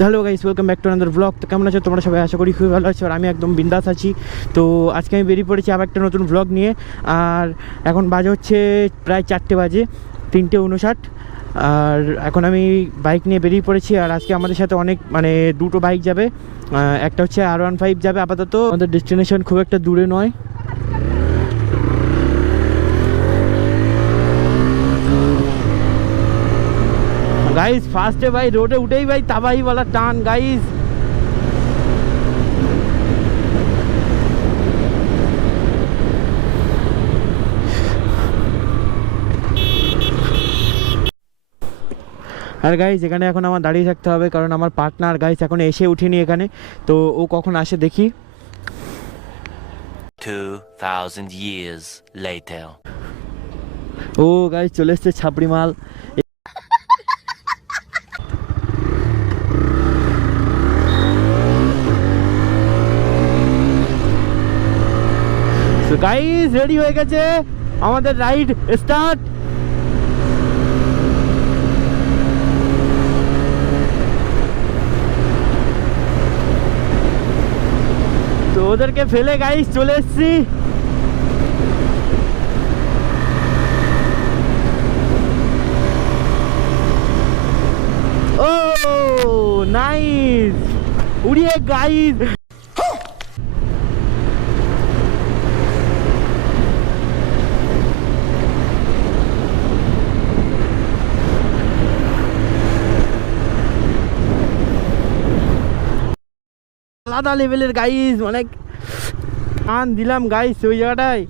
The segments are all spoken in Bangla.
Hello guys, welcome back to another blog. তো কেমন আছো তোমরা সবাই? আশা করি খুবই ভালো আছো, আর আমি একদম বিন্দাস আছি। তো আজকে আমি বেরিয়ে পড়েছি আবার একটা নতুন ব্লগ নিয়ে। আর এখন বাজে হচ্ছে প্রায় 4টে বাজে, 3:59। আর এখন আমি বাইক নিয়ে বেরিয়ে পড়েছি। আর আজকে আমাদের সাথে অনেক দুটো বাইক যাবে। একটা হচ্ছে R15 যাবে আপাতত। আমাদের ডেস্টিনেশন খুব একটা দূরে নয়। गाइस फास्ट है भाई, रोडे उठे ही भाई तबाही वाला टान गाइस। আর গাইস এখানে এখন আমার দাঁড়িয়ে থাকতে হবে, কারণ আমার পার্টনার গাইস এখন এসে উঠিনি এখানে। তো ও কখন আসে দেখি। 2000 years later. ও গাইস চলে এসছে ছাপড়ি মাল। তো গাইস রেডি হয়ে গেছে, আমাদের রাইড স্টার্ট। তো ওদেরকে ফেলে গাইস চলে এসছি। ও নাইস, উড়িয়ে গাইস। আলাদা লেভেলের গাইস, অনেক টান দিলাম গাইস ওই জায়গাটায়।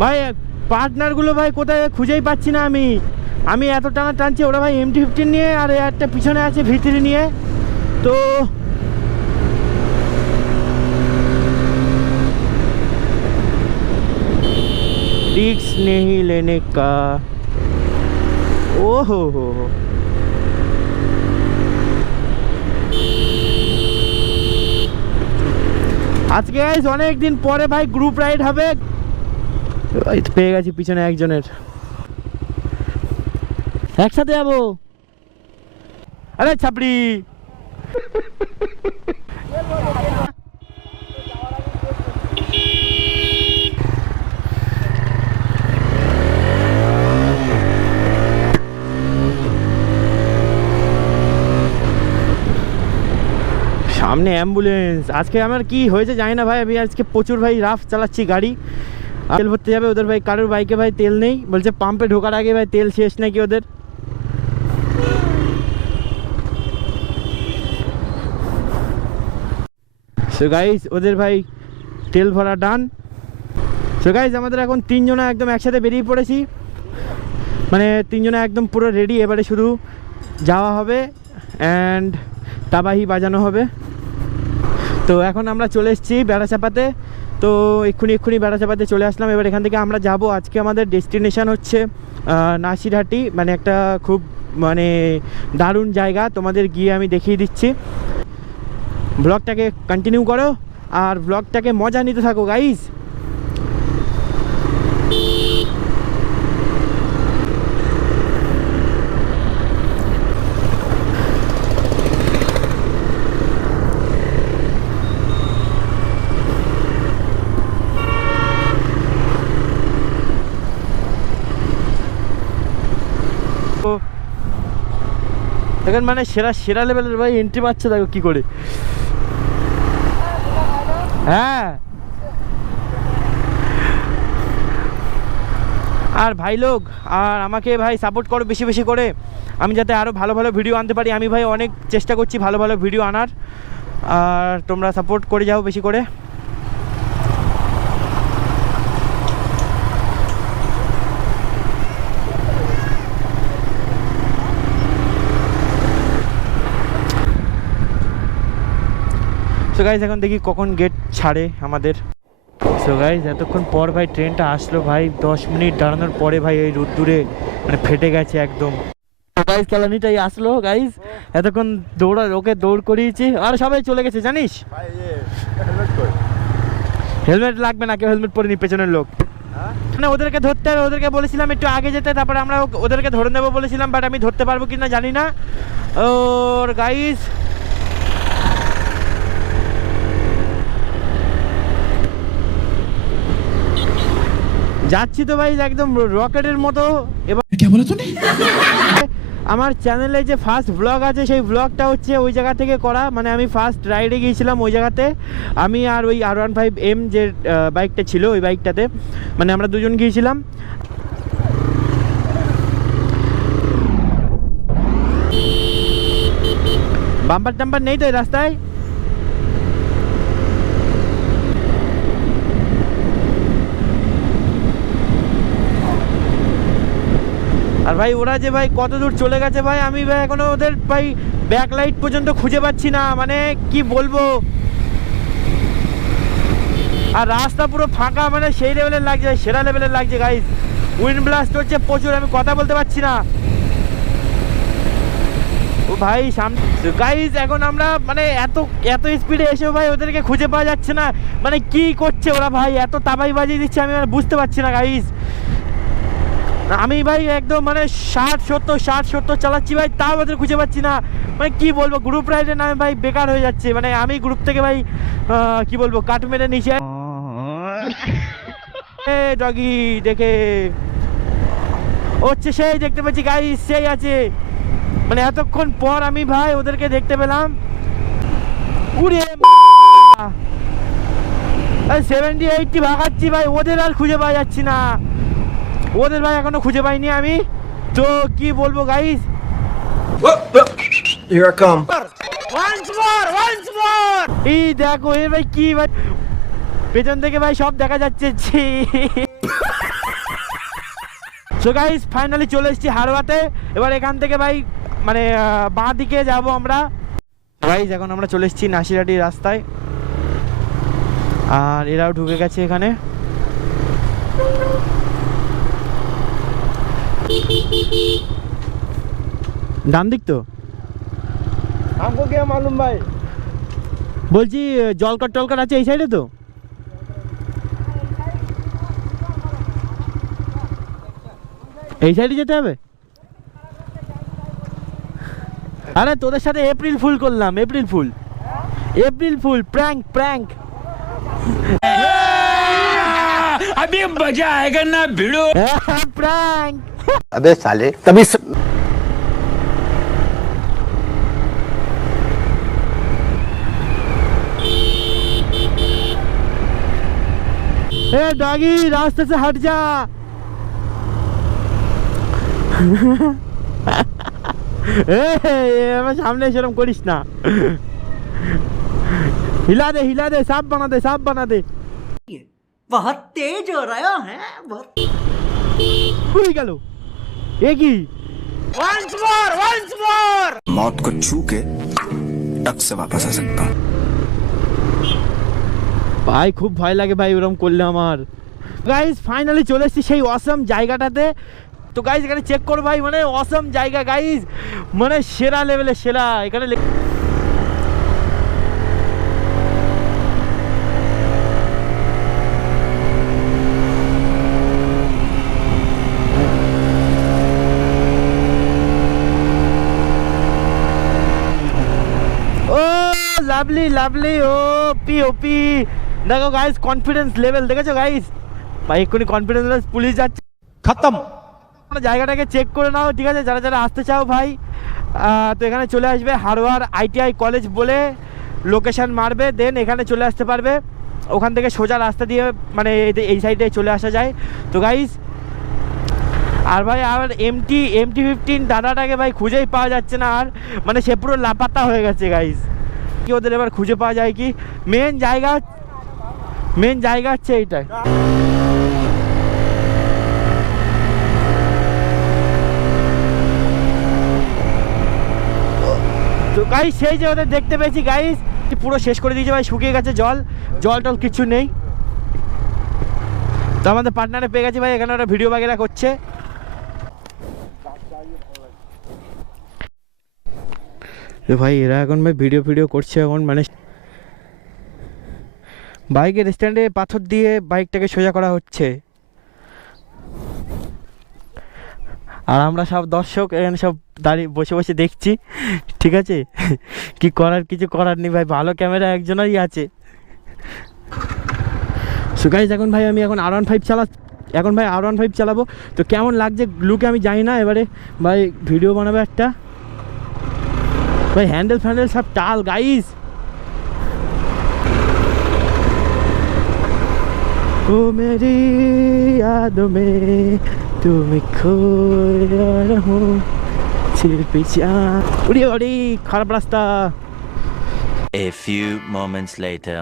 ভাই পার্টনারগুলো ভাই কোথায় খুঁজেই পাচ্ছি না আমি এত টানা টানছি। ওরা ভাই MT-15 নিয়ে, আর একটা পিছনে আছে V3 নিয়ে। তো रिक्स नहीं लेने का। ओ हो আজকে গাইস অনেক দিন পরে ভাই গ্রুপ রাইড হবে। পেয়ে গেছি পিছনে একজনের, একসাথে যাবো। আরে ছাপড়ি সামনে অ্যাম্বুলেন্স। আজকে আমার কি হয়েছে জানি না ভাই, আমি আজকে প্রচুর ভাই রাফ চালাচ্ছি গাড়ি। তেল ভরতে যাবে ওদের ভাই, কারোর বাইকে ভাই তেল নেই, বলছে পাম্পে ঢোকার আগে ভাই তেল শেষ নাকি ওদের। সো গাইস ওদের ভাই তেল ভরা ডান। সো গাইস আমাদের এখন 3 জনা একদম একসাথে বেরিয়ে পড়েছি, 3 জনা একদম পুরো রেডি। এবারে শুধু যাওয়া হবে অ্যান্ড তাবাহি বাজানো হবে। তো এখন আমরা চলে এসেছি বেড়াচাপাতে। তো এক্ষুনি বেড়াচাপাতে চলে আসলাম। এবার এখান থেকে আমরা যাব, আজকে আমাদের ডেস্টিনেশন হচ্ছে নাসিরহাটি, একটা খুব দারুণ জায়গা। তোমাদের গিয়ে আমি দেখিয়ে দিচ্ছি। ব্লগটাকে কন্টিনিউ করো আর ব্লগটাকে মজা নিতে থাকো গাইস। এখন সেরা লেভেলের ভাই এন্ট্রি মারছে, দেখো কি করে। হ্যাঁ আর ভাই লোক, আর আমাকে ভাই সাপোর্ট করো বেশি বেশি করে, আমি যাতে আরও ভালো ভালো ভিডিও আনতে পারি। আমি ভাই অনেক চেষ্টা করছি ভালো ভালো ভিডিও আনার, আর তোমরা সাপোর্ট করে যাও বেশি করে। সো গাইস এখন দেখি কখন গেট ছাড়ে আমাদের। সো সো গাইজ এতক্ষণ পর ভাই ট্রেনটা আসলো ভাই, 10 মিনিট দাঁড়ানোর পরে ভাই এই রোদ্দুরে মানে ফেটে গেছে একদম। গাইজ কেলানিটাই আসলো গাইজ, এতক্ষণ ওকে দৌড় করিয়েছি আর সবাই চলে গেছে জানিস। হেলমেট লাগবে না, কেউ হেলমেট পরিনি, পেছনের লোক। মানে ওদেরকে ধরতে হবে, ওদেরকে বলেছিলাম একটু আগে যেতে, তারপরে আমরা ওদেরকে ধরে নেবো বলেছিলাম, বাট আমি ধরতে পারবো কিনা জানি না। ওর গাইজ যাচ্ছি তো ভাই একদম রকেটের মতো। এবার আমার চ্যানেলে যে ফার্স্ট ব্লগ আছে সেই ব্লগটা হচ্ছে ওই জায়গা থেকে করা, মানে আমি ফার্স্ট রাইডে গিয়েছিলাম ওই জায়গাতে, আমি আর ওই R15M যে বাইকটা ছিল ওই বাইকটাতে, মানে আমরা দুজন গিয়েছিলাম। বাম্পার টাম্পার নেই তো এই রাস্তায়? আর ভাই ওরা যে ভাই কত দূর চলে গেছে ভাই, আমি ভাই এখনো ওদের ভাই ব্যাকলাইট পর্যন্ত খুঁজে পাচ্ছি না, মানে কি বলবো। আর রাস্তা পুরো ফাঁকা, মানে সেই লেভেলের লাগছে, সেরা লেভেলের লাগছে গাইস। উইন্ড ব্লাস্ট হচ্ছে প্রচুর, আমি কথা বলতে পারছি না। ও ভাই সামনে গাইস, এখন আমরা মানে এত স্পিডে এসেও ভাই ওদেরকে খুঁজে পাওয়া যাচ্ছে না, মানে কি করছে ওরা ভাই, এত তাবাই বাজিয়ে দিচ্ছে, আমি মানে বুঝতে পারছি না গাইস। আমি ভাই একদম মানে 60-70 চালাচ্ছি ভাই, তাও ওদের খুঁজে পাচ্ছি না, মানে কি বলবো। গ্রুপ রাইডের নামে ভাই বেকার হয়ে যাচ্ছে, মানে আমি গ্রুপ থেকে ভাই কি বলবো কাট মেরে নিচে। ডগি দেখে হচ্ছে, সেই দেখতে পাচ্ছি গাইস, সেই আছে, মানে এতক্ষণ পর আমি ভাই ওদেরকে দেখতে পেলাম। উড়ে 70-80 ভাগাচ্ছি ভাই, ওদের আর খুঁজে পাওয়া যাচ্ছি না, ওদের ভাই এখনো খুঁজে পাইনি আমি, তো কি বলবো guys. Here I come. Once more এই দেখো এ ভাই কি ভাই, পেছন থেকে ভাই সব দেখা যাচ্ছে। সো গাইস ফাইনালি চলে এসেছি হারোয়াতে। এবার এখান থেকে ভাই মানে বাঁ দিকে যাব আমরা। গাইস এখন আমরা চলে এসেছি নাসিরহাটি রাস্তায়, আর এরাও ঢুকে গেছে এখানে। ডান দিক তো हमको क्या मालूम भाई? বলছি, জলকার টলকার আছে এই সাইডে তো? এই সাইডে যেতে হবে? আরে তোদের সাথে এপ্রিল ফুল করলাম, এপ্রিল ফুল প্র্যাঙ্ক अभी मजा आएगा ना भिड़ो। প্র্যাঙ্ক। अबे साले तभी ए डॉगी रास्ते से हट जा। আমার সামনে সেরকম করিস না, हिला दे साफ बना दे। बहुत तेज हो रहा है बहुत। কই গেল এ কি? once more मौत को छू के टक से वापस आ सकता हूँ। ভাই খুব ভয় লাগে ভাই ওরকম করলে আমার। গাইস ফাইনালি চলে এসেছি সেই অসম জায়গাটাতে। তো গাইস এখানে চেক করো ভাই, মানে অসম জায়গা গাইস, মানে সেরা লেভেলের সেরা। এখানে লাভলি ওপি। দেখো গাইস কনফিডেন্স লেভেল দেখেছো গাইস, ভাই এক্ষুনি কনফিডেন্স পুলিশ যাচ্ছে খতম। জায়গাটাকে চেক করে নাও, ঠিক আছে, যারা আসতে চাও ভাই। তো এখানে চলে আসবে হারোয়ার ITI কলেজ বলে লোকেশন মারবে, দেন এখানে চলে আসতে পারবে। ওখান থেকে সোজা রাস্তা দিয়ে মানে এই সাইডে চলে আসা যায়। তো গাইস আর ভাই আর MT-15 দাদাটাকে ভাই খুঁজেই পাওয়া যাচ্ছে না, আর মানে সে পুরো লাপাত্তা হয়ে গেছে গাইস। কি ওদের এবার খুঁজে পাওয়া যায় কি? মেন জায়গা হচ্ছে এইটাই। তো গাইস সেই যে ওদের দেখতে পেয়েছি গাইস, পুরো শেষ করে দিয়েছে ভাই, শুকিয়ে গেছে জল টল কিছু নেই। তো আমাদের পার্টনারে পেয়ে গেছি ভাই, এখানে ওরা ভিডিও বাগেরা করছে। ভাই এরা এখন ভাই ভিডিও করছে এখন, মানে বাইকের স্ট্যান্ডে পাথর দিয়ে বাইকটাকে সোজা করা হচ্ছে। আর আমরা সব দর্শক এখানে সব দাঁড়িয়ে বসে বসে দেখছি, ঠিক আছে। কি করার, কিছু করার নেই ভাই, ভালো ক্যামেরা একজনেরই আছে। সো গাইস এখন ভাই আমি R15 চালাবো। তো কেমন লাগছে লুকে আমি জানি না, এবারে ভাই ভিডিও বানাবো একটা। ভাই হ্যান্ডেল ফ্যান্ডেল সব টাল গাইস। ও মেরি यादों में तुम खोया रहूं सिर्फ चाँद। उड़ी খারাপ রাস্তা। A few moments later.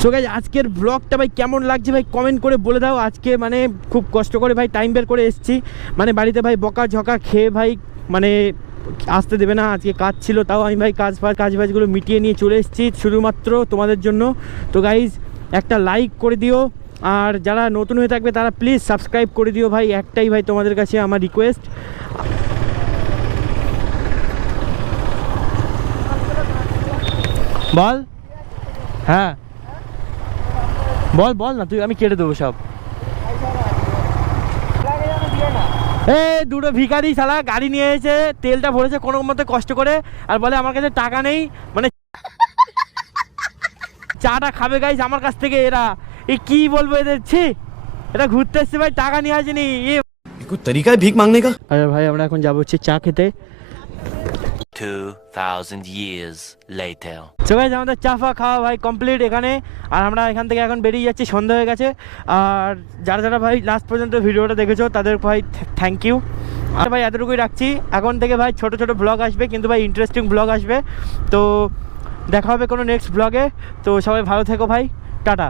So guys আজকের ব্লগটা ভাই কেমন লাগছে ভাই কমেন্ট করে বলে দাও। আজকে মানে খুব কষ্ট করে ভাই টাইম বের করে এসেছি, মানে বাড়িতে ভাই বকা ঝকা খেয়ে ভাই মানে আসতে দেবে না, আজকে কাজ ছিল, তাও আমি ভাই কাজবাজগুলো মিটিয়ে নিয়ে চলে এসেছি শুধুমাত্র তোমাদের জন্য। তো গাইস একটা লাইক করে দিও, আর যারা নতুন হয়ে থাকবে তারা প্লিজ সাবস্ক্রাইব করে দিও ভাই, একটাই ভাই তোমাদের কাছে আমার রিকোয়েস্ট। বল, হ্যাঁ বল না তুই, আমি কেটে দেবো সব। দুটো ভিখারি শালা গাড়ি নিয়ে এসেছে, তেলটা ভরেছে কোনো মতে কষ্ট করে, আর বলে আমার কাছে টাকা নেই, মানে চাটা খাবে গাইস আমার কাছ থেকে। এরা কি বলবো এদের, ছি এটা ঘুরতে এসছে ভাই, টাকা নিয়ে আসেনি। कोई तरीका है भीख मांगने का? আরে ভাই আমরা এখন যাবো হচ্ছে চা খেতে। 2000 years later. সো গাইস আমাদের চা ফা খাওয়া ভাই কমপ্লিট এখানে, আর আমরা এখান থেকে এখন বেরিয়ে যাচ্ছি, সন্ধ্যা হয়ে গেছে। আর যারা ভাই লাস্ট পর্যন্ত ভিডিওটা দেখেছো তাদের ভাই থ্যাংক ইউ। আর ভাই এতটুকুই রাখছি, এখন থেকে ভাই ছোট ব্লগ আসবে, কিন্তু ভাই ইন্টারেস্টিং ব্লগ আসবে। তো দেখা হবে কোনো নেক্সট ব্লগে। তো সবাই ভালো থেকো ভাই, টাটা।